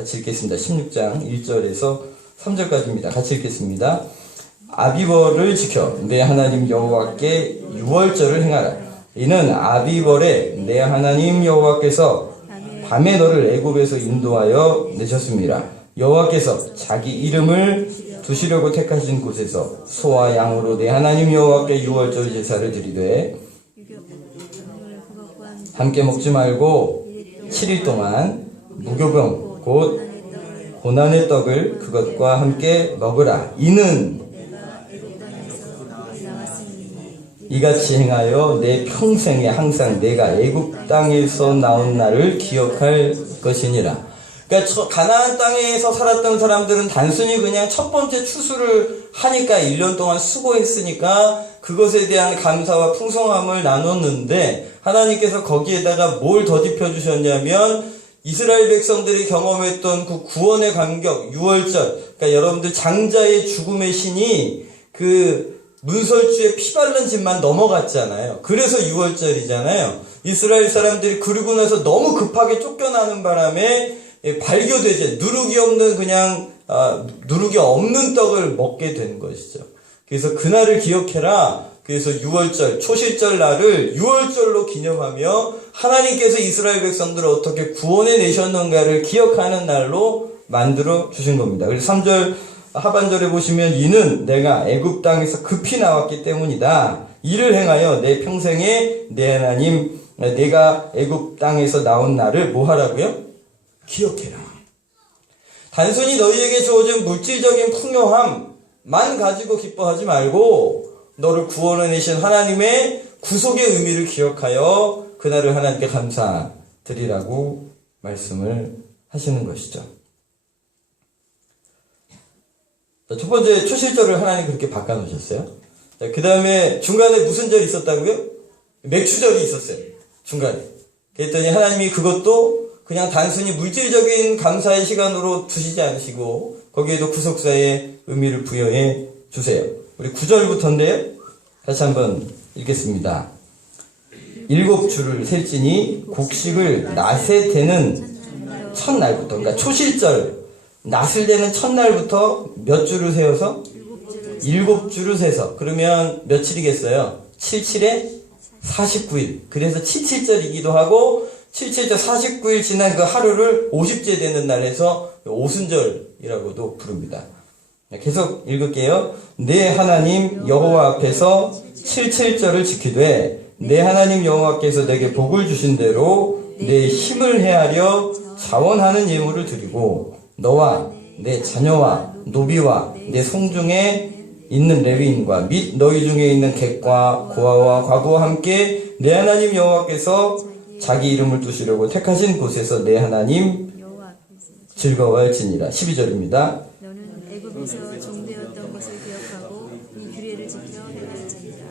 같이 읽겠습니다. 16장 1절에서 3절까지입니다. 같이 읽겠습니다. 아비벌을 지켜 내 하나님 여호와께 유월절을 행하라. 이는 아비벌에 내 하나님 여호와께서 밤에 너를 애굽에서 인도하여 내셨습니다. 여호와께서 자기 이름을 두시려고 택하신 곳에서 소와 양으로 내 하나님 여호와께 유월절 제사를 드리되 함께 먹지 말고 7일 동안 무교병 곧 고난의 떡을 그것과 함께 먹으라. 이는 이같이 행하여 내 평생에 항상 내가 애굽 땅에서 나온 날을 기억할 것이니라. 그러니까 가나안 땅에서 살았던 사람들은 단순히 그냥 첫 번째 추수를 하니까 1년 동안 수고했으니까 그것에 대한 감사와 풍성함을 나눴는데 하나님께서 거기에다가 뭘 더집혀 주셨냐면 이스라엘 백성들이 경험했던 그 구원의 감격, 유월절, 그러니까 여러분들 장자의 죽음의 신이 그 문설주에 피 바른 집만 넘어갔잖아요. 그래서 유월절이잖아요. 이스라엘 사람들이 그러고 나서 너무 급하게 쫓겨나는 바람에 발교되지 누룩이 없는 누룩이 없는 떡을 먹게 된 것이죠. 그래서 그날을 기억해라. 그래서 유월절, 초실절 날을 유월절로 기념하며 하나님께서 이스라엘 백성들을 어떻게 구원해 내셨는가를 기억하는 날로 만들어 주신 겁니다. 그래서 3절 하반절에 보시면 이는 내가 애굽 땅에서 급히 나왔기 때문이다. 이를 행하여 내 평생에 내 하나님 내가 애굽 땅에서 나온 날을 뭐 하라고요? 기억해라. 단순히 너희에게 주어진 물질적인 풍요함만 가지고 기뻐하지 말고 너를 구원해내신 하나님의 구속의 의미를 기억하여 그날을 하나님께 감사드리라고 말씀을 하시는 것이죠. 첫 번째 초실절을 하나님 그렇게 바꿔놓으셨어요. 그 다음에 중간에 무슨 절이 있었다고요? 맥추절이 있었어요. 중간에. 그랬더니 하나님이 그것도 그냥 단순히 물질적인 감사의 시간으로 두시지 않으시고 거기에도 구속사의 의미를 부여해 주세요. 우리 9절부터인데요. 다시 한번 읽겠습니다. 7주를 셀지니 곡식을 낫에 대는 첫날부터, 그러니까 초실절 낫을 대는 첫날부터 몇 주를 세워서? 7주를 세서. 그러면 며칠이겠어요? 77에 49일. 그래서 77절이기도 하고 77절 49일 지난 그 하루를 50째 되는 날에서 오순절이라고도 부릅니다. 계속 읽을게요. 내 하나님 여호와 앞에서 77절을 지키되 내 하나님 여호와께서 내게 복을 주신 대로 내 힘을 헤아려 자원하는 예물을 드리고 너와 내 자녀와 노비와 내 송중에 있는 레위인과 및 너희 중에 있는 객과 고아와 과부와 함께 내 하나님 여호와께서 자기 이름을 두시려고 택하신 곳에서 내 하나님 즐거워할지니라. 12절입니다. 너는 애굽에서 종되었던 것을 기억하고 이 규례를 지켜 행할지니라.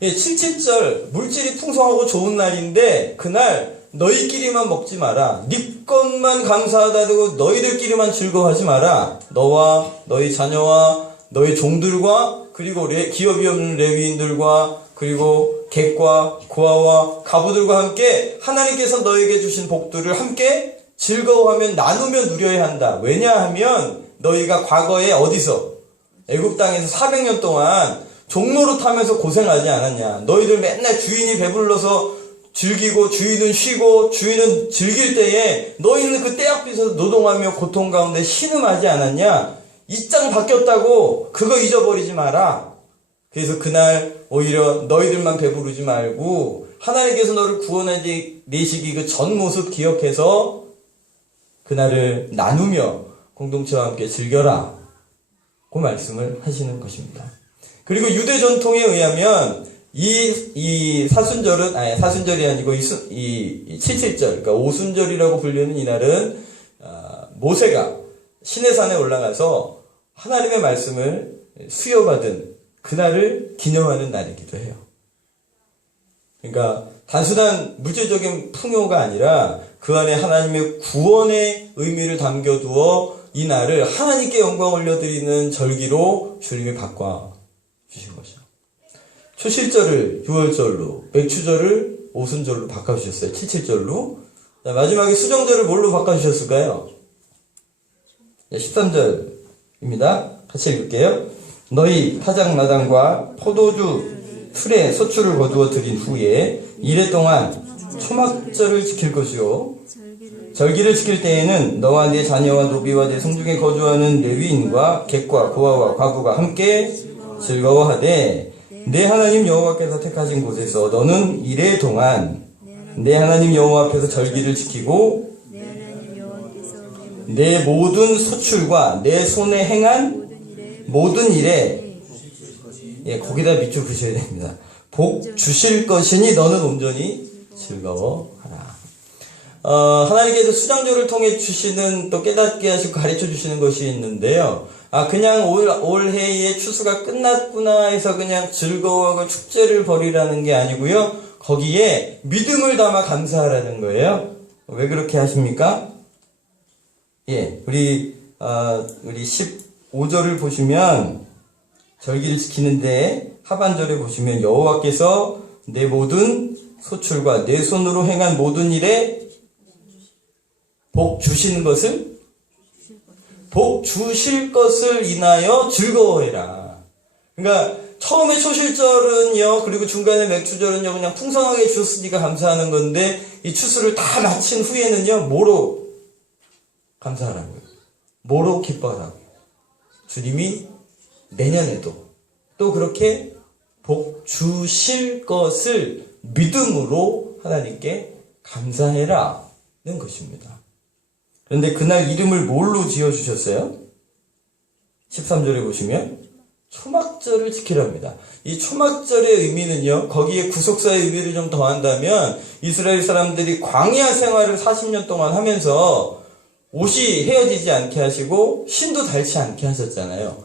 77절 물질이 풍성하고 좋은 날인데 그날 너희끼리만 먹지 마라. 네 것만 감사하다고 너희들끼리만 즐거워하지 마라. 너와 너희 자녀와 너희 종들과 그리고 기업이 없는 레위인들과 그리고 객과 고아와 가부들과 함께 하나님께서 너에게 주신 복들을 함께 즐거워하며 나누며 누려야 한다. 왜냐하면 너희가 과거에 어디서? 애굽 땅에서 400년 동안 종로로 타면서 고생하지 않았냐. 너희들 맨날 주인이 배불러서 즐기고 주인은 쉬고 주인은 즐길 때에 너희는 그 떼약빛에서 노동하며 고통 가운데 신음하지 않았냐. 이 땅 바뀌었다고 그거 잊어버리지 마라. 그래서 그날 오히려 너희들만 배부르지 말고 하나님께서 너를 구원해 내시기 그 전 모습 기억해서 그날을 나누며 공동체와 함께 즐겨라. 그 말씀을 하시는 것입니다. 그리고 유대 전통에 의하면 이 사순절이 아니고 이 77절, 그러니까 오순절이라고 불리는 이날은 모세가 시내산에 올라가서 하나님의 말씀을 수여받은 그날을 기념하는 날이기도 해요. 그러니까 단순한 물질적인 풍요가 아니라 그 안에 하나님의 구원의 의미를 담겨두어 이 날을 하나님께 영광 올려드리는 절기로 주님이 바꿔주신 것이죠. 초실절을 유월절로, 맥추절을 오순절로 바꿔주셨어요. 77절로. 마지막에 수정절을 뭘로 바꿔주셨을까요? 13절입니다. 같이 읽을게요. 너희 타작마당과 포도주 틀에 소출을 거두어 들인 후에 이래 동안 초막절을 지킬 것이요 절기를 지킬 때에는 너와 네 자녀와 노비와 네 성중에 거주하는 레위인과 객과 고아와 과부가 함께 즐거워하되 내 하나님 여호와께서 택하신 곳에서 너는 이래 동안 내 하나님 여호와 앞에서 절기를 지키고 내 하나님 여호와께서 내 모든 소출과 내 손에 행한 모든 일에 거기다 밑줄 그으셔야 됩니다. 복 주실 것이니 너는 온전히 즐거워하라. 하나님께서 수장조를 통해 주시는 또 깨닫게 하시고 가르쳐 주시는 것이 있는데요. 그냥 올해의 추수가 끝났구나 해서 그냥 즐거워하고 축제를 벌이라는 게 아니고요. 거기에 믿음을 담아 감사하라는 거예요. 왜 그렇게 하십니까? 우리 15절을 보시면 절기를 지키는데 하반절에 보시면 여호와께서 내 모든 소출과 내 손으로 행한 모든 일에 복 주시는 것을 복 주실 것을 인하여 즐거워해라. 그러니까 처음에 초실절은요, 그리고 중간에 맥주절은요, 그냥 풍성하게 주었으니까 감사하는 건데 이 추수를 다 마친 후에는요, 뭐로 감사하라고요? 뭐로 기뻐하라고요? 주님이 내년에도 또 그렇게 복 주실 것을 믿음으로 하나님께 감사해라는 것입니다. 그런데 그날 이름을 뭘로 지어주셨어요? 13절에 보시면 초막절을 지키랍니다. 이 초막절의 의미는요, 거기에 구속사의 의미를 좀 더한다면 이스라엘 사람들이 광야 생활을 40년 동안 하면서 옷이 헤어지지 않게 하시고 신도 닳지 않게 하셨잖아요.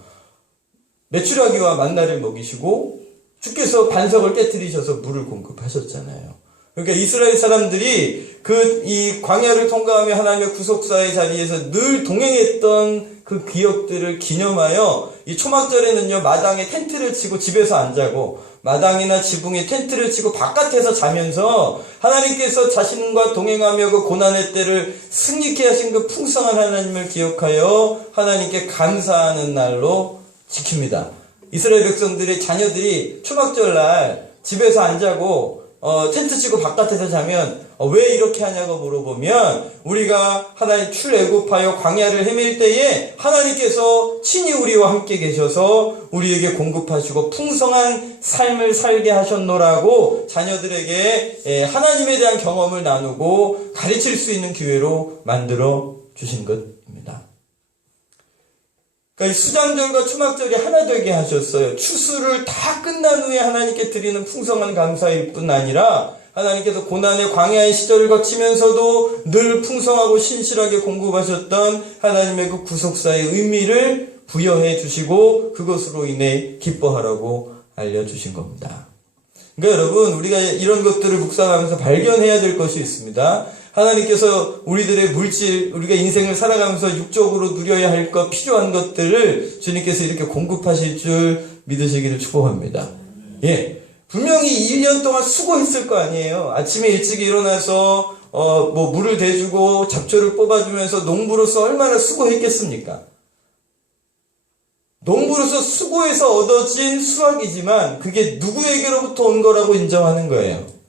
메추라기와 만나를 먹이시고 주께서 반석을 깨뜨리셔서 물을 공급하셨잖아요. 그러니까 이스라엘 사람들이 이 광야를 통과하며 하나님의 구속사의 자리에서 늘 동행했던 그 기억들을 기념하여 이 초막절에는요, 마당에 텐트를 치고 집에서 안 자고 마당이나 지붕에 텐트를 치고 바깥에서 자면서 하나님께서 자신과 동행하며 그 고난의 때를 승리케 하신 그 풍성한 하나님을 기억하여 하나님께 감사하는 날로 지킵니다. 이스라엘 백성들의 자녀들이 초막절날 집에서 안 자고 텐트 치고 바깥에서 자면 왜 이렇게 하냐고 물어보면 우리가 하나님 출애굽하여 광야를 헤맬 때에 하나님께서 친히 우리와 함께 계셔서 우리에게 공급하시고 풍성한 삶을 살게 하셨노라고 자녀들에게 하나님에 대한 경험을 나누고 가르칠 수 있는 기회로 만들어 주신 것입니다. 그러니까 수장절과 초막절이 하나 되게 하셨어요. 추수를 다 끝난 후에 하나님께 드리는 풍성한 감사일 뿐 아니라 하나님께서 고난의 광야의 시절을 거치면서도 늘 풍성하고 신실하게 공급하셨던 하나님의 그 구속사의 의미를 부여해 주시고 그것으로 인해 기뻐하라고 알려주신 겁니다. 그러니까 여러분, 우리가 이런 것들을 묵상하면서 발견해야 될 것이 있습니다. 하나님께서 우리들의 물질, 우리가 인생을 살아가면서 육적으로 누려야 할 것, 필요한 것들을 주님께서 이렇게 공급하실 줄 믿으시기를 축복합니다. 분명히 1년 동안 수고했을 거 아니에요. 아침에 일찍 일어나서 물을 대주고 잡초를 뽑아주면서 농부로서 얼마나 수고했겠습니까? 농부로서 수고해서 얻어진 수확이지만 그게 누구에게로부터 온 거라고 인정하는 거예요.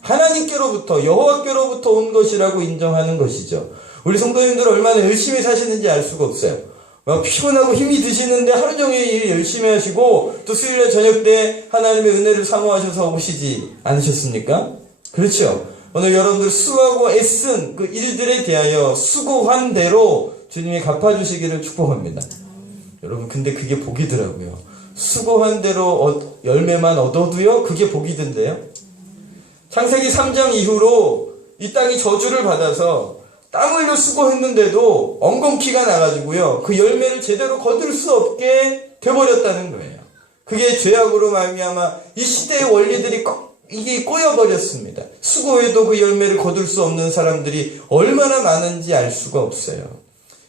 하나님께로부터, 여호와께로부터 온 것이라고 인정하는 것이죠. 우리 성도님들 얼마나 열심히 사시는지 알 수가 없어요. 막 피곤하고 힘이 드시는데 하루 종일 일 열심히 하시고 또 수요일날 저녁 때 하나님의 은혜를 사모하셔서 오시지 않으셨습니까? 그렇죠. 오늘 여러분들 수고하고 애쓴 그 일들에 대하여 수고한 대로 주님이 갚아주시기를 축복합니다. 여러분, 근데 그게 복이더라고요. 수고한 대로 열매만 얻어도요, 그게 복이던데요. 창세기 3장 이후로 이 땅이 저주를 받아서 땀 흘려 수고했는데도 엉겅퀴가 나가지고요, 그 열매를 제대로 거둘 수 없게 돼버렸다는 거예요. 그게 죄악으로 말미암아 이 시대의 원리들이 이게 꼬여버렸습니다. 수고해도 그 열매를 거둘 수 없는 사람들이 얼마나 많은지 알 수가 없어요.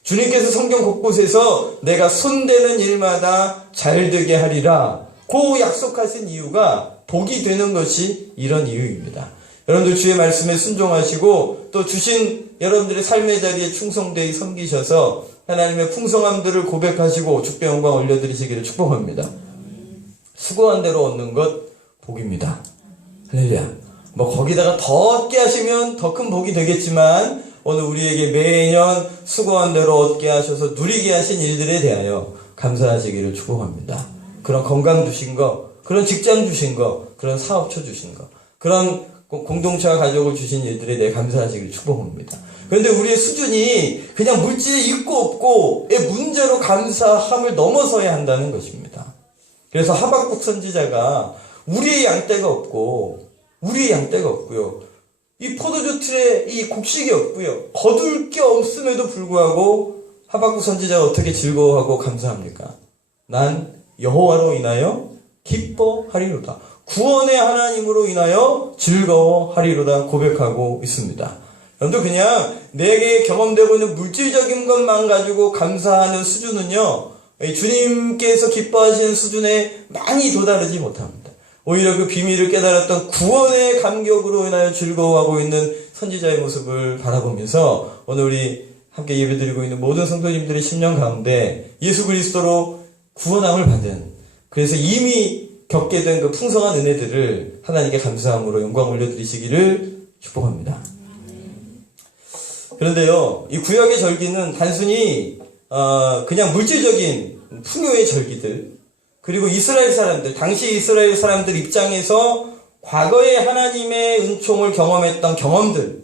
주님께서 성경 곳곳에서 내가 손대는 일마다 잘되게 하리라 고 약속하신 이유가 복이 되는 것이 이런 이유입니다. 여러분들 주의 말씀에 순종하시고 또 주신 여러분들의 삶의 자리에 충성되이 섬기셔서 하나님의 풍성함들을 고백하시고 주께 영광 올려드리시기를 축복합니다. 수고한 대로 얻는 것 복입니다. 할렐루야. 거기다가 더 얻게 하시면 더 큰 복이 되겠지만 오늘 우리에게 매년 수고한 대로 얻게 하셔서 누리게 하신 일들에 대하여 감사하시기를 축복합니다. 그런 건강 주신 거, 그런 직장 주신 거, 그런 사업처 주신 거, 그런 공동체와 가족을 주신 일들에 대해 감사하시기를 축복합니다. 그런데 우리의 수준이 그냥 물질이 있고 없고의 문제로 감사함을 넘어서야 한다는 것입니다. 그래서 하박국 선지자가 우리의 양떼가 없고 우리의 양떼가 없고요. 이 포도주 틀에 이 곡식이 없고요. 거둘 게 없음에도 불구하고 하박국 선지자가 어떻게 즐거워하고 감사합니까? 난 여호와로 인하여 기뻐하리로다. 구원의 하나님으로 인하여 즐거워하리로다 고백하고 있습니다. 여러분들 그냥 내게 경험되고 있는 물질적인 것만 가지고 감사하는 수준은요. 주님께서 기뻐하시는 수준에 많이 도달하지 못합니다. 오히려 그 비밀을 깨달았던 구원의 감격으로 인하여 즐거워하고 있는 선지자의 모습을 바라보면서 오늘 우리 함께 예배드리고 있는 모든 성도님들의 심령 가운데 예수 그리스도로 구원함을 받은, 그래서 이미 겪게 된 그 풍성한 은혜들을 하나님께 감사함으로 영광 올려드리시기를 축복합니다. 그런데요, 이 구약의 절기는 단순히 그냥 물질적인 풍요의 절기들, 그리고 이스라엘 사람들, 당시 이스라엘 사람들 입장에서 과거에 하나님의 은총을 경험했던 경험들에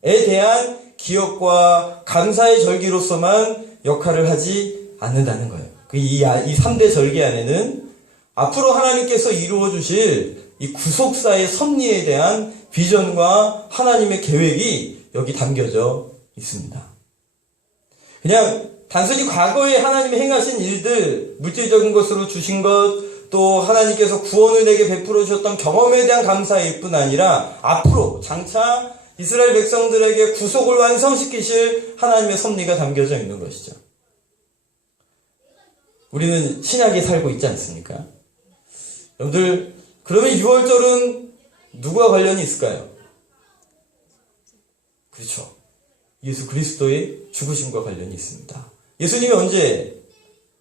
대한 기억과 감사의 절기로서만 역할을 하지 않는다는 거예요. 이 3대 절기 안에는 앞으로 하나님께서 이루어 주실 이 구속사의 섭리에 대한 비전과 하나님의 계획이 여기 담겨져 있습니다. 그냥 단순히 과거에 하나님이 행하신 일들, 물질적인 것으로 주신 것, 또 하나님께서 구원을 내게 베풀어 주셨던 경험에 대한 감사일 뿐 아니라 앞으로 장차 이스라엘 백성들에게 구속을 완성시키실 하나님의 섭리가 담겨져 있는 것이죠. 우리는 신약에 살고 있지 않습니까? 여러분들, 그러면 6월절은 누구와 관련이 있을까요? 그렇죠. 예수 그리스도의 죽으심과 관련이 있습니다. 예수님이 언제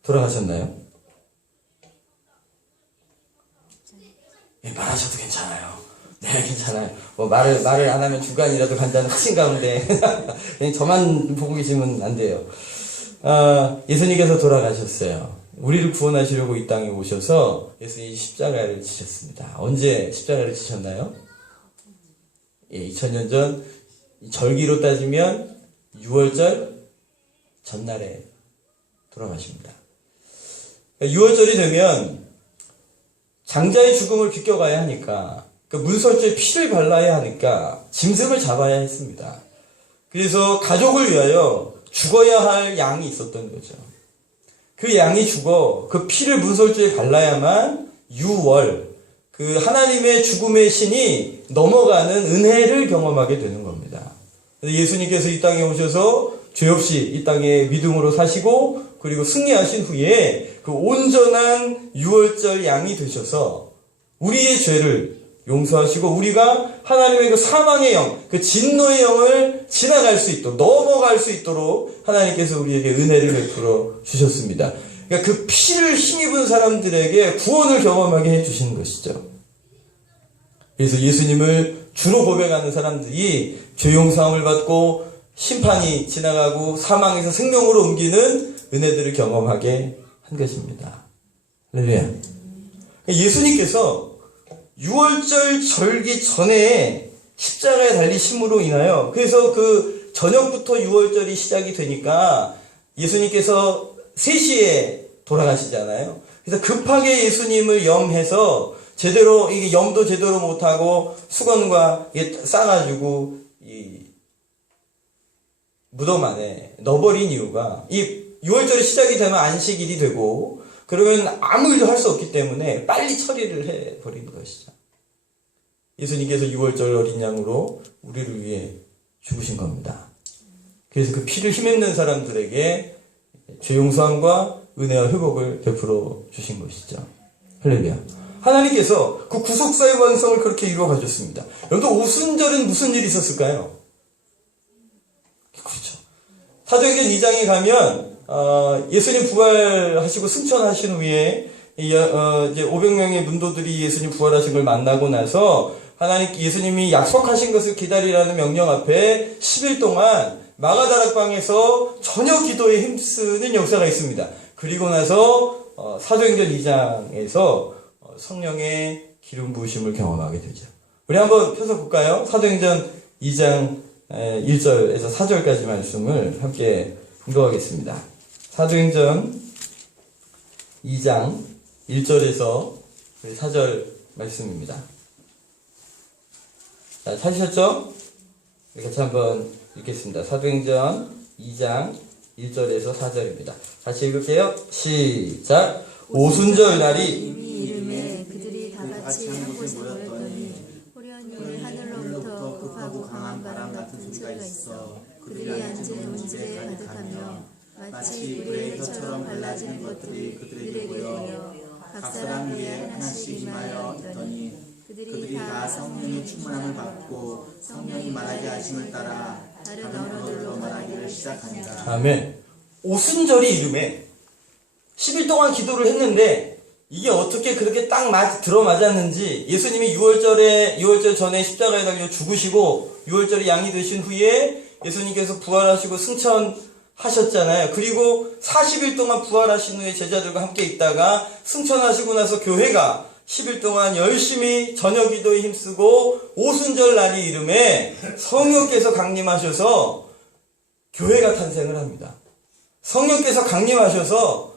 돌아가셨나요? 말하셔도 괜찮아요. 네, 괜찮아요. 말을 안 하면 중간이라도 간다는 확신 가운데 저만 보고 계시면 안 돼요. 예수님께서 돌아가셨어요. 우리를 구원하시려고 이 땅에 오셔서 예수님이 십자가를 지셨습니다. 언제 십자가를 지셨나요? 2000년 전 절기로 따지면 6월절 전날에 돌아가십니다. 6월절이 되면 장자의 죽음을 비껴가야 하니까, 그 문설주에 피를 발라야 하니까 짐승을 잡아야 했습니다. 그래서 가족을 위하여 죽어야 할 양이 있었던 거죠. 그 양이 죽어 그 피를 문설주에 발라야만 6월, 그 하나님의 죽음의 신이 넘어가는 은혜를 경험하게 되는 겁니다. 예수님께서 이 땅에 오셔서 죄 없이 이 땅에 믿음으로 사시고 그리고 승리하신 후에 그 온전한 6월절 양이 되셔서 우리의 죄를 용서하시고 우리가 하나님의 그 사망의 영, 그 진노의 영을 지나갈 수 있도록, 넘어갈 수 있도록 하나님께서 우리에게 은혜를 베풀어 주셨습니다. 그러니까 그 피를 힘입은 사람들에게 구원을 경험하게 해주시는 것이죠. 그래서 예수님을 주로 고백하는 사람들이 죄 용서함을 받고 심판이 지나가고 사망에서 생명으로 옮기는 은혜들을 경험하게 한 것입니다. 할렐루야. 예수님께서 6월절 절기 전에 십자가에 달리심으로 인하여, 그래서 그 저녁부터 6월절이 시작이 되니까 예수님께서 3시에 돌아가시잖아요. 그래서 급하게 예수님을 염해서 제대로, 이게 염도 제대로 못하고 수건과 싸가지고 이 무덤 안에 넣어버린 이유가, 이 6월절이 시작이 되면 안식일이 되고 그러면 아무 일도 할 수 없기 때문에 빨리 처리를 해버린 것이죠. 예수님께서 6월절 어린 양으로 우리를 위해 죽으신 겁니다. 그래서 그 피를 힘입는 사람들에게 죄 용서함과 은혜와 회복을 베풀어 주신 것이죠. 할렐루야. 하나님께서 그 구속사의 완성을 그렇게 이루어 가셨습니다. 여러분들 오순절은 무슨 일이 있었을까요? 사도행전 2장에 가면 예수님 부활하시고 승천하신 후에 이제 500명의 문도들이 예수님 부활하신 걸 만나고 나서 예수님이 약속하신 것을 기다리라는 명령 앞에 10일 동안 마가다락방에서 전혀 기도에 힘쓰는 역사가 있습니다. 그리고 나서 사도행전 2장에서 성령의 기름 부으심을 경험하게 되죠. 우리 한번 펴서 볼까요? 사도행전 2장 1절에서 4절까지 말씀을 함께 공독하겠습니다. 사도행전 2장 1절에서 4절 말씀입니다. 자, 찾으셨죠? 같이 한번 읽겠습니다. 사도행전 2장 1절에서 4절입니다. 같이 읽을게요. 시작. 오순절 날이 이름에 그들이 다 같이 한 곳에 모였더니 호련히 하늘로부터 급하고 강한 바람 같은 소리가 있어 그들이 앉은 문집에 가득하며 마치 불의 혀처럼 갈라지는 것들이 그들에게 보여 각 사람 위에 하나씩 임하여 있더니 그들이 다 성령의 충만함을 받고 성령이 말하게 하심을 따라 다른 언어들로 말하기를 시작하니라. 아멘. 오순절이 이름에 10일 동안 기도를 했는데 이게 어떻게 그렇게 딱 들어맞았는지 예수님이 6월절 전에 십자가에 달려 죽으시고 6월절에 양이 되신 후에 예수님께서 부활하시고 승천하셨잖아요. 그리고 40일 동안 부활하신 후에 제자들과 함께 있다가 승천하시고 나서 교회가 10일 동안 열심히 저녁 기도에 힘쓰고 오순절 날이 이름에 성령께서 강림하셔서 교회가 탄생을 합니다. 성령께서 강림하셔서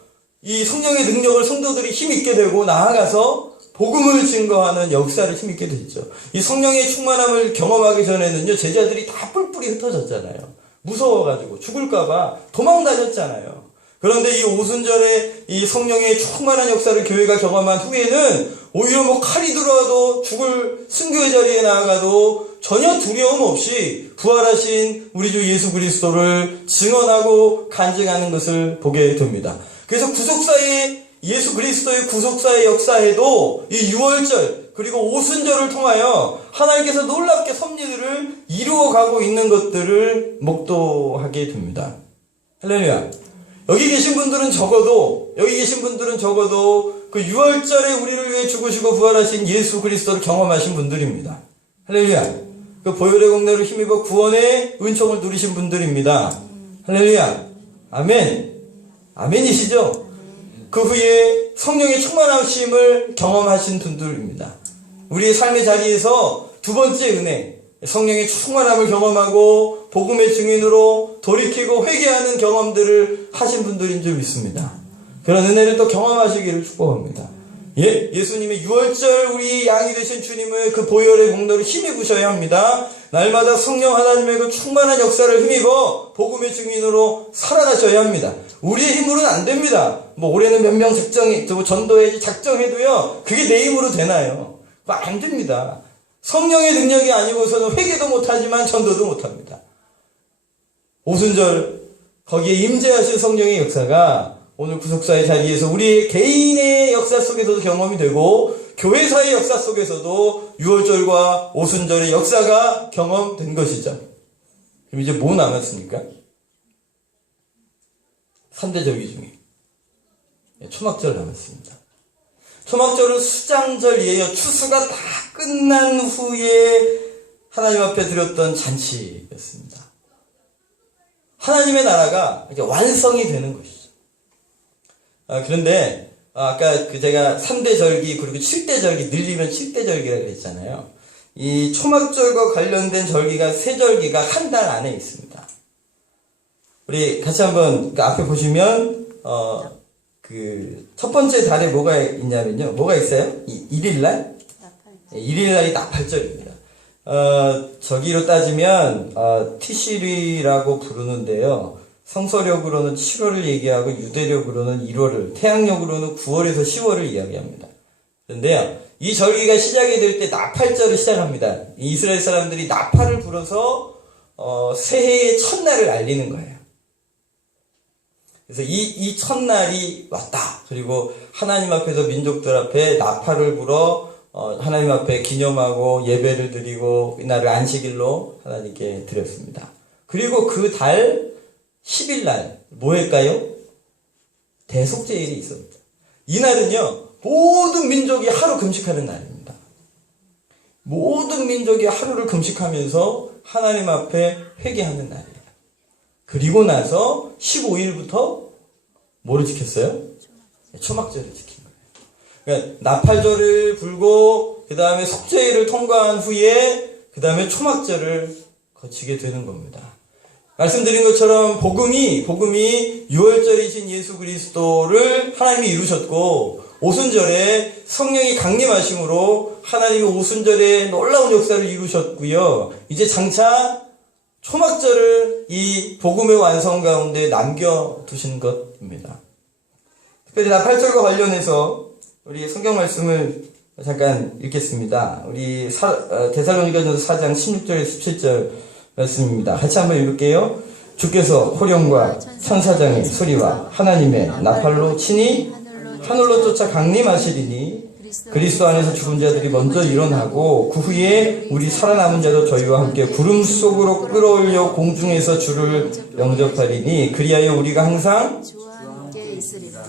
이 성령의 능력을 성도들이 힘있게 되고 나아가서 복음을 증거하는 역사를 힘있게 되죠. 이 성령의 충만함을 경험하기 전에는요, 제자들이 다 뿔뿔이 흩어졌잖아요. 무서워가지고 죽을까봐 도망 다녔잖아요. 그런데 이 오순절에 이 성령의 충만한 역사를 교회가 경험한 후에는 오히려 칼이 들어와도 죽을 순교의 자리에 나아가도 전혀 두려움 없이 부활하신 우리 주 예수 그리스도를 증언하고 간증하는 것을 보게 됩니다. 그래서 구속사의 예수 그리스도의 구속사의 역사에도 이 6월절 그리고 오순절을 통하여 하나님께서 놀랍게 섭리들을 이루어가고 있는 것들을 목도하게 됩니다. 할렐루야. 여기 계신 분들은 적어도 그 6월절에 우리를 위해 죽으시고 부활하신 예수 그리스도를 경험하신 분들입니다. 할렐루야. 그 보혈의 공로를 힘입어 구원의 은총을 누리신 분들입니다. 할렐루야. 아멘. 아멘이시죠? 그 후에 성령의 충만하심을 경험하신 분들입니다. 우리의 삶의 자리에서 두 번째 은혜, 성령의 충만함을 경험하고 복음의 증인으로 돌이키고 회개하는 경험들을 하신 분들인 줄 믿습니다. 그런 은혜를 또 경험하시기를 축복합니다. 예수님의 6월절 우리 양이 되신 주님의 그 보혈의 공로를 힘입으셔야 합니다. 날마다 성령 하나님의 그 충만한 역사를 힘입어 복음의 증인으로 살아가셔야 합니다. 우리의 힘으로는 안 됩니다. 올해는 몇 명 전도해야지 작정해도요, 그게 내 힘으로 되나요? 안 됩니다. 성령의 능력이 아니고서는 회개도 못하지만 전도도 못합니다. 오순절 거기에 임재하신 성령의 역사가 오늘 구속사의 자리에서 우리 개인의 역사 속에서도 경험이 되고 교회사의 역사 속에서도 6월절과 오순절의 역사가 경험된 것이죠. 그럼 이제 뭐 남았습니까? 3대 절기 중에 초막절 남았습니다. 초막절은 수장절이에요. 추수가 다 끝난 후에 하나님 앞에 드렸던 잔치였습니다. 하나님의 나라가 이제 완성이 되는 것이죠. 그런데 아까 제가 3대 절기 그리고 7대 절기 늘리면 7대 절기라고 그랬잖아요. 이 초막절과 관련된 절기가 세 절기가 한 달 안에 있습니다. 우리 같이 한번 앞에 보시면 첫 번째 달에 뭐가 있냐면요. 뭐가 있어요? 1일날? 1일날이 나팔절입니다. 저기로 따지면 티시리라고 부르는데요. 성서력으로는 7월을 얘기하고 유대력으로는 1월을, 태양력으로는 9월에서 10월을 이야기합니다. 그런데요, 이 절기가 시작이 될 때 나팔절을 시작합니다. 이스라엘 사람들이 나팔을 불어서 새해의 첫날을 알리는 거예요. 그래서 이 첫날이 왔다. 그리고 하나님 앞에서 민족들 앞에 나팔을 불어 하나님 앞에 기념하고 예배를 드리고 이날을 안식일로 하나님께 드렸습니다. 그리고 그 달 10일 날 뭐 할까요? 대속죄일이 있습니다. 이날은요, 모든 민족이 하루 금식하는 날입니다. 모든 민족이 하루를 금식하면서 하나님 앞에 회개하는 날이에요. 그리고 나서 15일부터 뭐를 지켰어요? 초막절을 지킨 거예요. 그러니까 나팔절을 불고 그 다음에 속죄일을 통과한 후에 그 다음에 초막절을 거치게 되는 겁니다. 말씀드린 것처럼 복음이 6월절이신 예수 그리스도를 하나님이 이루셨고, 오순절에 성령이 강림하심으로 하나님이 오순절에 놀라운 역사를 이루셨고요. 이제 장차 초막절을 이 복음의 완성 가운데 남겨두신 것입니다. 특별히 나팔절과 관련해서 우리 성경 말씀을 잠깐 읽겠습니다. 우리 데살로니가전서 4장 16절 17절 말씀입니다. 같이 한번 읽을게요. 주께서 호령과 천사장의 소리와 하나님의 나팔로 친히 하늘로 쫓아 강림하시리니 그리스도 안에서 죽은 자들이 먼저 일어나고 그 후에 우리 살아남은 자도 저희와 함께 구름 속으로 끌어올려 공중에서 주를 영접하리니 그리하여 우리가 항상 주와 함께 있으리라.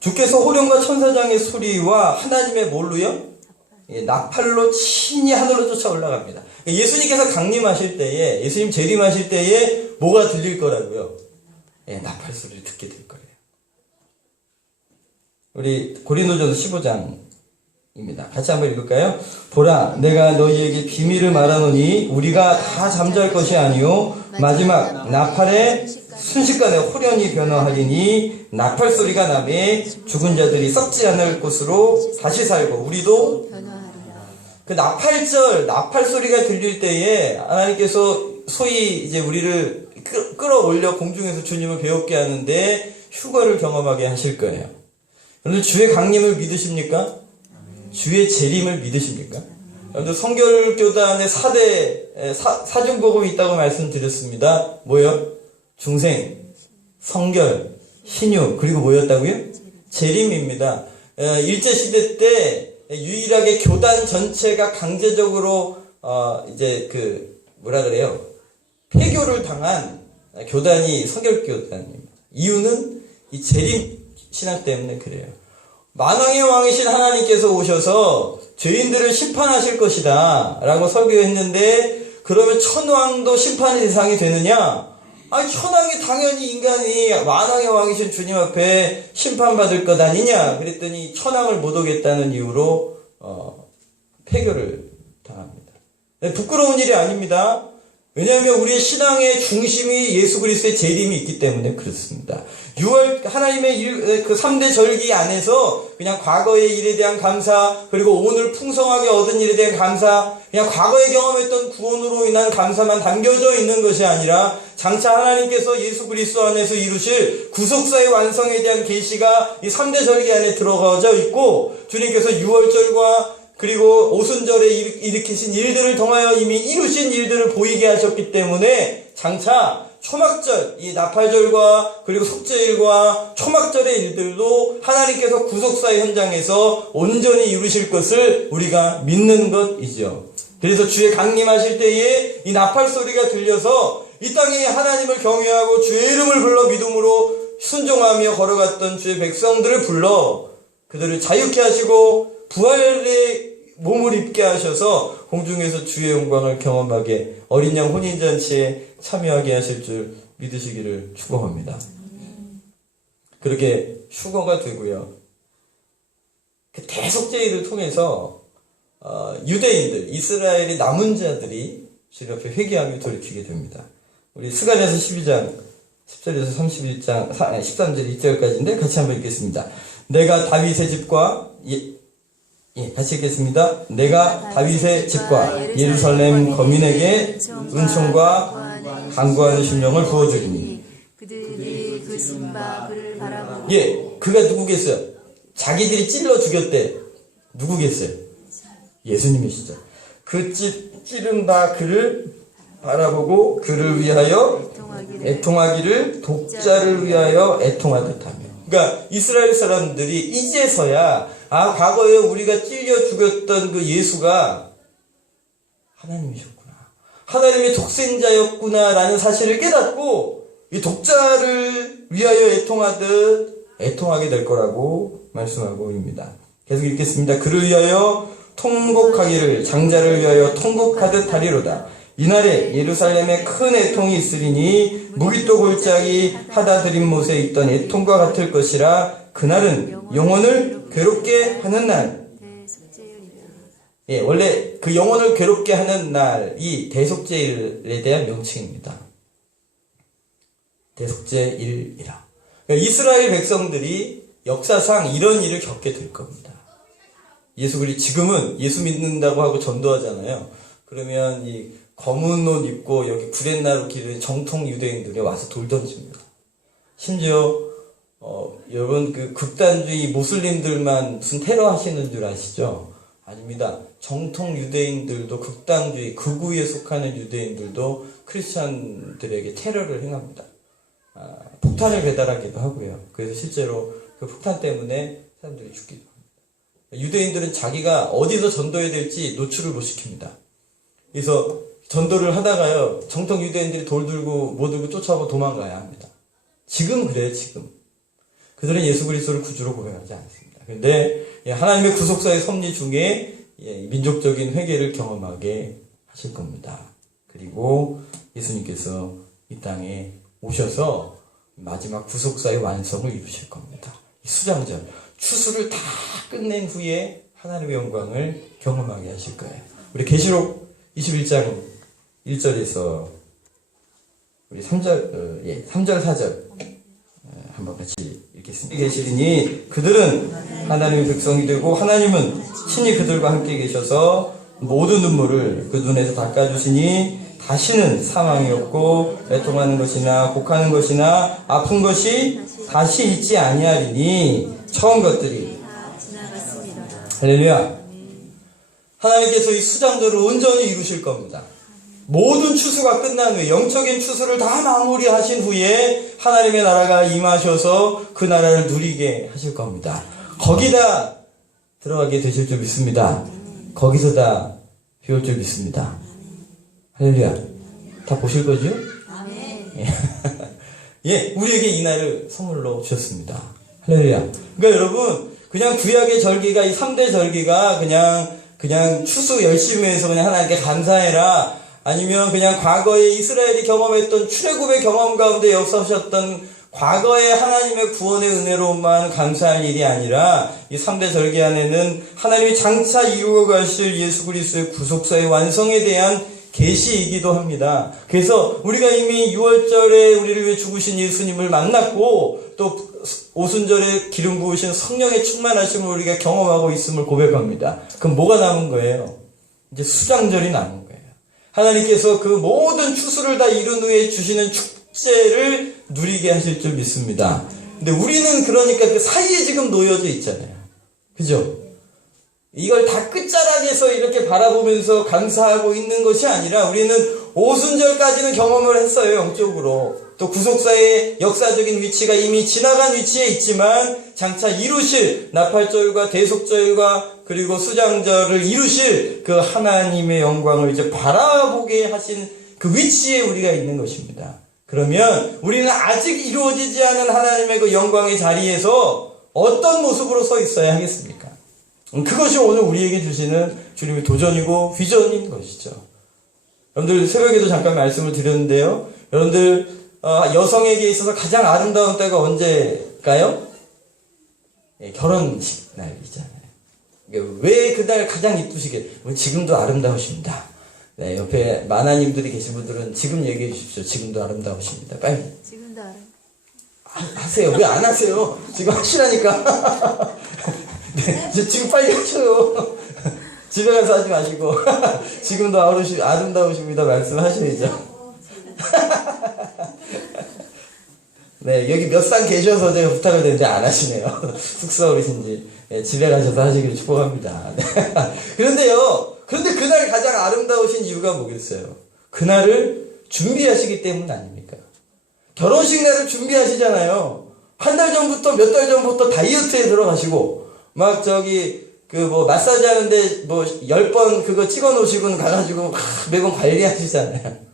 주께서 호령과 천사장의 소리와 하나님의 뭘로요? 나팔로 친히 하늘로 쫓아 올라갑니다. 예수님께서 강림하실 때에, 예수님 재림하실 때에 뭐가 들릴 거라고요? 나팔 소리를 듣게 될 거예요. 우리 고린도전서 15장입니다. 같이 한번 읽을까요? 보라, 내가 너희에게 비밀을 말하노니 우리가 다 잠잘 것이 아니요 마지막 나팔의 순식간에 호련히 변화하리니 나팔 소리가 나매 죽은 자들이 썩지 않을 것으로 다시 살고 우리도 변화하리라. 그 나팔 소리가 들릴 때에 하나님께서 소위 이제 우리를 끌어올려 공중에서 주님을 배웠게 하는데 휴거를 경험하게 하실 거예요. 그런데 주의 강림을 믿으십니까? 주의 재림을 믿으십니까? 여러분들 성결교단의 4대 사중복음이 있다고 말씀드렸습니다. 뭐요? 중생, 성결, 신유, 그리고 뭐였다고요? 재림입니다. 일제시대 때 유일하게 교단 전체가 강제적으로 이제 폐교를 당한 교단이 성결교단입니다. 이유는 이 재림 신앙 때문에 그래요. 만왕의 왕이신 하나님께서 오셔서 죄인들을 심판하실 것이다 라고 설교했는데, 그러면 천왕도 심판의 대상이 되느냐? 아니, 천왕이 당연히 인간이 만왕의 왕이신 주님 앞에 심판받을 것 아니냐? 그랬더니 천왕을 못 오겠다는 이유로 폐교를 당합니다. 부끄러운 일이 아닙니다. 왜냐하면 우리의 신앙의 중심이 예수 그리스도의 재림이 있기 때문에 그렇습니다. 6월 하나님의 그 3대 절기 안에서 그냥 과거의 일에 대한 감사, 그리고 오늘 풍성하게 얻은 일에 대한 감사, 그냥 과거에 경험했던 구원으로 인한 감사만 담겨져 있는 것이 아니라 장차 하나님께서 예수 그리스도 안에서 이루실 구속사의 완성에 대한 계시가 이 3대 절기 안에 들어가져 있고, 주님께서 6월절과 그리고 오순절에 일으키신 일들을 통하여 이미 이루신 일들을 보이게 하셨기 때문에 장차 초막절, 이 나팔절과 그리고 속죄일과 초막절의 일들도 하나님께서 구속사의 현장에서 온전히 이루실 것을 우리가 믿는 것이죠. 그래서 주의 강림하실 때에 이 나팔 소리가 들려서 이 땅에 하나님을 경외하고 주의 이름을 불러 믿음으로 순종하며 걸어갔던 주의 백성들을 불러 그들을 자유케 하시고 부활의 몸을 입게 하셔서 공중에서 주의 영광을 경험하게 어린 양 혼인잔치에 참여하게 하실 줄 믿으시기를 축원합니다. 그렇게 휴거가 되고요. 그 대속죄일을 통해서 유대인들, 이스라엘의 남은 자들이 주님 앞에 회개하며 돌이키게 됩니다. 우리 스가랴서 12장 10절에서 31장 13절 2절까지인데 같이 한번 읽겠습니다. 내가 다윗의 집과 같이 읽겠습니다. 내가 다윗의 집과 예루살렘 거민에게 은총과 간구하는 심령을 부어주리니. 그들이 그 신바 그를 바라보고. 그가 누구겠어요? 자기들이 찔러 죽였대. 누구겠어요? 예수님이시죠. 그 찌른 바 그를 바라보고 그를 위하여 애통하기를 독자를 위하여 애통하듯 하며. 그러니까 이스라엘 사람들이 이제서야 과거에 우리가 찔려 죽였던 그 예수가 하나님이셨구나, 하나님의 독생자였구나 라는 사실을 깨닫고 이 독자를 위하여 애통하듯 애통하게 될 거라고 말씀하고 있습니다. 계속 읽겠습니다. 그를 위하여 통곡하기를 장자를 위하여 통곡하듯 하리로다. 이날에 예루살렘에 큰 애통이 있으리니 무기또 골짜기 하다 들인 못에 있던 애통과 같을 것이라. 그날은 영혼을 괴롭게 하는 날. 예, 원래 그 영혼을 괴롭게 하는 날이 대속죄일에 대한 명칭입니다. 대속죄일이라. 그러니까 이스라엘 백성들이 역사상 이런 일을 겪게 될 겁니다. 지금은 예수 믿는다고 하고 전도하잖아요. 그러면 이 검은 옷 입고 여기 구렛나루 기르는 정통 유대인들이 와서 돌 던집니다. 심지어 여러분 그 극단주의 모슬림들만 무슨 테러 하시는 줄 아시죠? 아닙니다. 정통 유대인들도 극단주의 극우에 속하는 유대인들도 크리스천들에게 테러를 행합니다. 폭탄을 배달하기도 하고요. 그래서 실제로 그 폭탄 때문에 사람들이 죽기도 합니다. 유대인들은 자기가 어디서 전도해야 될지 노출을 못 시킵니다. 그래서 전도를 하다가요, 정통 유대인들이 돌 들고 뭐 들고 쫓아오고 도망가야 합니다. 지금 그래요, 지금. 그들은 예수 그리스도를 구주로 고백하지 않습니다. 그런데 하나님의 구속사의 섭리 중에 민족적인 회개를 경험하게 하실 겁니다. 그리고 예수님께서 이 땅에 오셔서 마지막 구속사의 완성을 이루실 겁니다. 이 수장절, 추수를 다 끝낸 후에 하나님의 영광을 경험하게 하실 거예요. 우리 계시록 21장 1절에서 우리 3절, 3절, 4절 한번 같이 읽겠습니다. 계시리니 그들은 하나님의 백성이 되고 하나님은 친히 그들과 함께 계셔서 모든 눈물을 그 눈에서 닦아주시니 다시는 사망이 없고 애통하는 것이나 곡하는 것이나 아픈 것이 다시 있지 아니하리니 처음 것들이 할렐루야. 하나님께서 이 수장절을 온전히 이루실 겁니다. 모든 추수가 끝난 후에 영적인 추수를 다 마무리하신 후에 하나님의 나라가 임하셔서 그 나라를 누리게 하실 겁니다. 거기다 들어가게 되실 줄 믿습니다. 거기서 다 비올 줄 믿습니다. 할렐루야. 다 보실 거죠? 예, 우리에게 이 날을 선물로 주셨습니다. 할렐루야. 그러니까 여러분, 그냥 구약의 절기가 이 3대 절기가 그냥 추수 열심히 해서 그냥 하나님께 감사해라. 아니면 그냥 과거에 이스라엘이 경험했던 출애굽의 경험 가운데 역사하셨던 과거의 하나님의 구원의 은혜로만 감사할 일이 아니라 이 3대 절기 안에는 하나님이 장차 이루어 가실 예수 그리스도의 구속사의 완성에 대한 계시이기도 합니다. 그래서 우리가 이미 6월절에 우리를 위해 죽으신 예수님을 만났고 또 오순절에 기름 부으신 성령의 충만하심을 우리가 경험하고 있음을 고백합니다. 그럼 뭐가 남은 거예요? 이제 수장절이 남은 거예요. 하나님께서 그 모든 추수를 다 이룬 후에 주시는 축제를 누리게 하실 줄 믿습니다. 근데 우리는 그러니까 그 사이에 지금 놓여져 있잖아요. 그죠? 이걸 다 끝자락에서 이렇게 바라보면서 감사하고 있는 것이 아니라 우리는 오순절까지는 경험을 했어요, 영적으로. 또 구속사의 역사적인 위치가 이미 지나간 위치에 있지만 장차 이루실 나팔절과 대속절과 그리고 수장절을 이루실 그 하나님의 영광을 이제 바라보게 하신 그 위치에 우리가 있는 것입니다. 그러면 우리는 아직 이루어지지 않은 하나님의 그 영광의 자리에서 어떤 모습으로 서 있어야 하겠습니까? 그것이 오늘 우리에게 주시는 주님의 도전이고 비전인 것이죠. 여러분들 새벽에도 잠깐 말씀을 드렸는데요. 여러분들 여성에게 있어서 가장 아름다운 때가 언제일까요? 결혼식 날이잖아요. 왜 그날 가장 이쁘시게? 지금도 아름다우십니다. 네, 옆에 마나님들이 계신 분들은 지금 얘기해 주십시오. 지금도 아름다우십니다. 빨리. 지금도 하세요. 왜 안 하세요? 지금 하시라니까. 네, 지금 빨리 하셔요. 집에 가서 하지 마시고 지금도 아름다우십니다 말씀하셔야죠. 네, 여기 몇 상 계셔서 제가 부탁을 드렸는데 안 하시네요. 숙소오르신지 네, 집에 가셔서 하시기를 축복합니다. 네. 그런데 그날 가장 아름다우신 이유가 뭐겠어요? 그날을 준비하시기 때문 아닙니까? 결혼식 날을 준비하시잖아요. 한 달 전부터 몇 달 전부터 다이어트에 들어가시고 막 마사지 하는데 10번 그거 찍어 놓으시고 가가지고 매번 관리하시잖아요.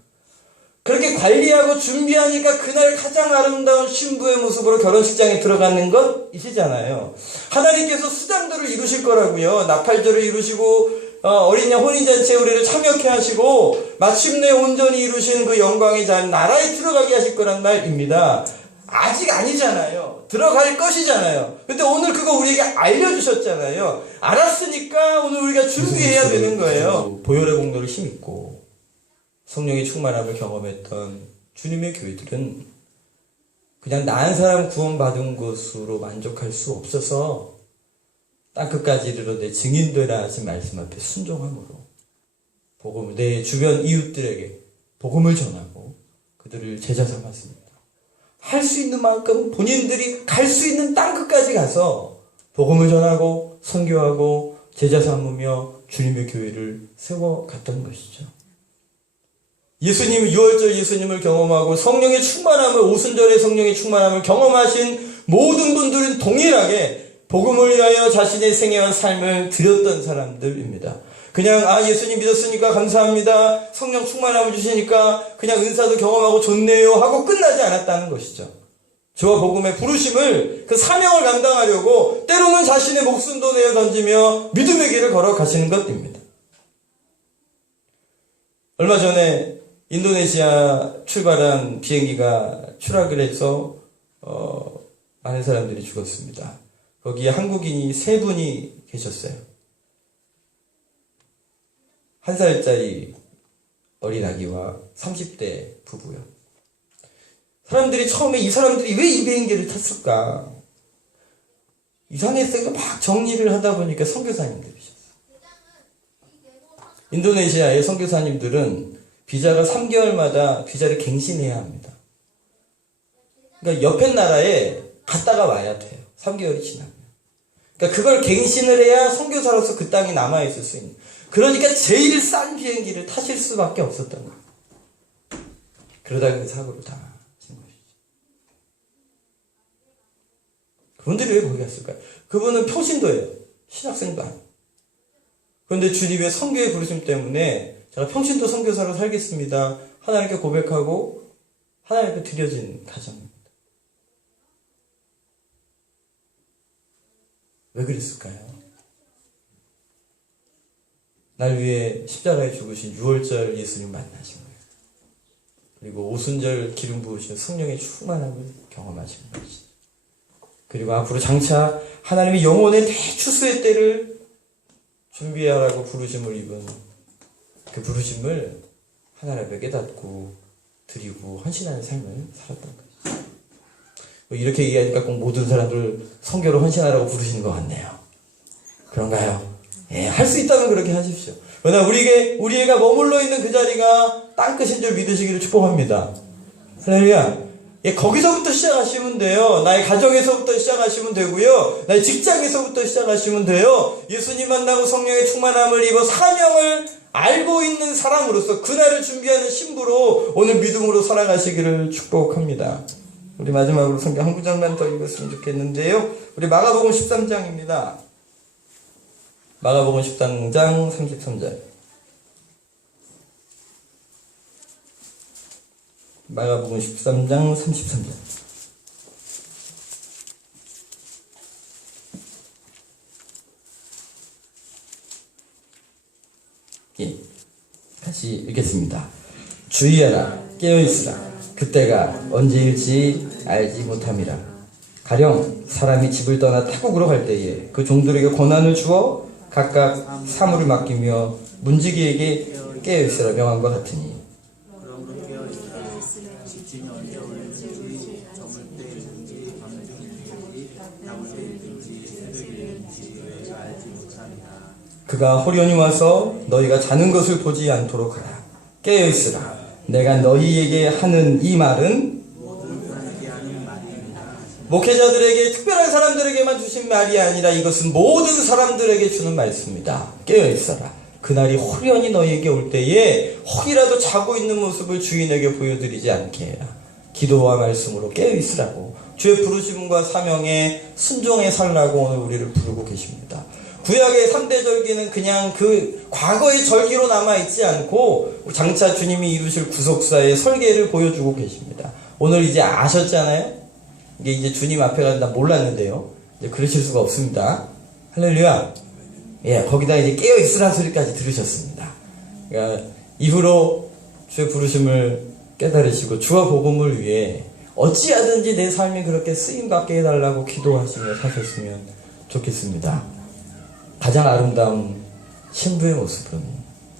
그렇게 관리하고 준비하니까 그날 가장 아름다운 신부의 모습으로 결혼식장에 들어가는 것이시잖아요. 하나님께서 수장들을 이루실 거라고요. 나팔절을 이루시고 어린 양 혼인잔치에 우리를 참여케 하시고 마침내 온전히 이루신 그 영광의 자리 나라에 들어가게 하실 거란 말입니다. 아직 아니잖아요. 들어갈 것이잖아요. 근데 오늘 그거 우리에게 알려주셨잖아요. 알았으니까 오늘 우리가 준비해야 되는 거예요. 보혈의 공로를 힘입고 성령의 충만함을 경험했던 주님의 교회들은 그냥 나은 사람 구원받은 것으로 만족할 수 없어서 땅끝까지 이르러 내 증인되라 하신 말씀 앞에 순종함으로 복음을 내 주변 이웃들에게 복음을 전하고 그들을 제자 삼았습니다. 할 수 있는 만큼 본인들이 갈 수 있는 땅끝까지 가서 복음을 전하고 선교하고 제자 삼으며 주님의 교회를 세워갔던 것이죠. 예수님, 6월절 예수님을 경험하고 성령의 충만함을, 오순절의 성령의 충만함을 경험하신 모든 분들은 동일하게 복음을 위하여 자신의 생애와 삶을 드렸던 사람들입니다. 그냥 예수님 믿었으니까 감사합니다. 성령 충만함을 주시니까 그냥 은사도 경험하고 좋네요 하고 끝나지 않았다는 것이죠. 저와 복음의 부르심을 그 사명을 감당하려고 때로는 자신의 목숨도 내어 던지며 믿음의 길을 걸어가시는 것입니다. 얼마 전에 인도네시아 출발한 비행기가 추락을 해서 많은 사람들이 죽었습니다. 거기에 한국인이 3분이 계셨어요. 1살짜리 어린아기와 30대 부부요. 사람들이 처음에 이 사람들이 왜 이 비행기를 탔을까? 이상했어요. 막 정리를 하다 보니까 선교사님들이셨어요. 인도네시아의 선교사님들은 비자가 3개월마다 비자를 갱신해야 합니다. 그러니까 옆에 나라에 갔다가 와야 돼요. 3개월이 지나면. 그러니까 그걸 갱신을 해야 선교사로서 그 땅에 남아있을 수 있는. 그러니까 제일 싼 비행기를 타실 수밖에 없었던 거예요. 그러다가 그 사고를 당하신 것이죠. 그분들이 왜 거기 갔을까요? 그분은 평신도예요. 신학생도 아니에요. 그런데 주님의 선교의 부르심 때문에 제가 평신도 선교사로 살겠습니다. 하나님께 고백하고 하나님께 드려진 가정입니다. 왜 그랬을까요? 날 위해 십자가에 죽으신 6월절 예수님 만나신 거예요. 그리고 오순절 기름 부으신 성령의 충만함을 경험하신 것이죠. 그리고 앞으로 장차 하나님의 영혼의 대추수의 때를 준비하라고 부르심을 입은 그 부르심을 하나님 앞에 깨닫고 드리고 헌신하는 삶을 살았던 거죠. 이렇게 얘기하니까 꼭 모든 사람들 선교로 헌신하라고 부르시는 것 같네요. 그런가요? 예, 할 수 있다면 그렇게 하십시오. 그러나 우리가 머물러 있는 그 자리가 땅끝인 줄 믿으시기를 축복합니다. 할렐루야. 예, 거기서부터 시작하시면 돼요. 나의 가정에서부터 시작하시면 되고요. 나의 직장에서부터 시작하시면 돼요. 예수님 만나고 성령의 충만함을 입어 사명을 알고 있는 사람으로서 그날을 준비하는 신부로 오늘 믿음으로 살아가시기를 축복합니다. 우리 마지막으로 성경 한 구절만 더 읽었으면 좋겠는데요. 우리 마가복음 13장입니다. 마가복음 13장 33절. 마가복음 13장 33절. 예, 같이 읽겠습니다. 주의하라, 깨어있으라. 그때가 언제일지 알지 못함이라. 가령 사람이 집을 떠나 타국으로 갈 때에 그 종들에게 권한을 주어 각각 사물을 맡기며 문지기에게 깨어있으라 명함과 같으니. 그러므로 깨어있으라. 지침이 언제 오는지 저물 때일지 밤 때일지 나물 때일지 새벽일지 너희가 알지 못하리라. 그가 호련히 와서 너희가 자는 것을 보지 않도록 하라. 깨어있으라. 내가 너희에게 하는 이 말은 모든 사람에게 하는 말입니다. 목회자들에게 특별한 사람들에게만 주신 말이 아니라 이것은 모든 사람들에게 주는 말씀입니다. 깨어있어라. 그날이 호련히 너희에게 올 때에 혹이라도 자고 있는 모습을 주인에게 보여드리지 않게 해라. 기도와 말씀으로 깨어있으라고 주의 부르심과 사명에 순종해 살라고 오늘 우리를 부르고 계십니다. 구약의 3대 절기는 그냥 그 과거의 절기로 남아있지 않고 장차 주님이 이루실 구속사의 설계를 보여주고 계십니다. 오늘 이제 아셨잖아요? 이게 이제 주님 앞에 간다 몰랐는데요. 이제 그러실 수가 없습니다. 할렐루야. 예, 거기다 이제 깨어있으라는 소리까지 들으셨습니다. 그러니까 이후로 주의 부르심을 깨달으시고 주와 복음을 위해 어찌하든지 내 삶이 그렇게 쓰임받게 해달라고 기도하시며 사셨으면 좋겠습니다. 가장 아름다운 신부의 모습은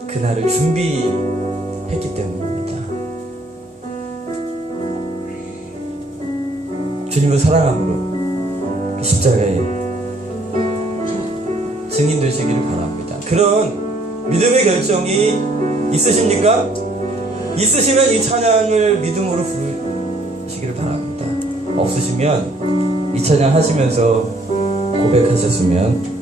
그날을 준비했기 때문입니다. 주님을 사랑함으로 십자가에 증인 되시기를 바랍니다. 그런 믿음의 결정이 있으십니까? 있으시면 이 찬양을 믿음으로 부르시기를 바랍니다. 없으시면 이 찬양 하시면서 고백하셨으면